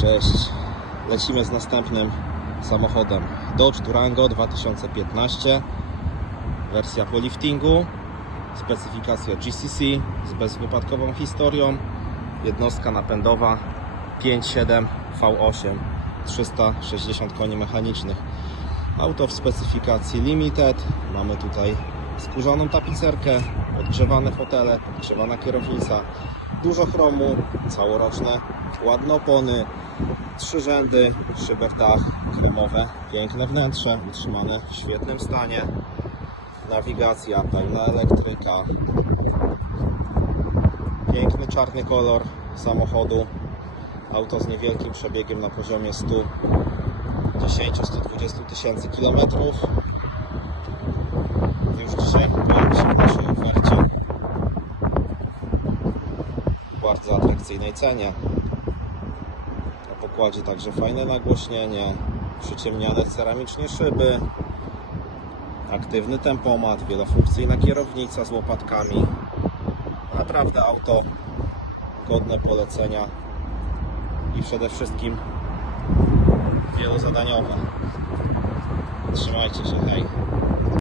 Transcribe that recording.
Cześć. Lecimy z następnym samochodem. Dodge Durango 2015. Wersja po liftingu. Specyfikacja GCC z bezwypadkową historią. Jednostka napędowa 5.7 V8 360 koni mechanicznych. Auto w specyfikacji Limited. Mamy tutaj skórzaną tapicerkę, odgrzewane fotele, podgrzewana kierownica, dużo chromu, całoroczne, ładne opony, trzy rzędy, szybertach kremowe, piękne wnętrze, utrzymane w świetnym stanie, nawigacja, pełna elektryka, piękny czarny kolor samochodu, auto z niewielkim przebiegiem na poziomie 110-120 tysięcy kilometrów. Już dzisiaj pojawi się w naszej ofercie w bardzo atrakcyjnej cenie. Pokładzie także fajne nagłośnienie, przyciemniane ceramicznie szyby, aktywny tempomat, wielofunkcyjna kierownica z łopatkami. Naprawdę auto godne polecenia i przede wszystkim wielozadaniowe. Trzymajcie się, hej.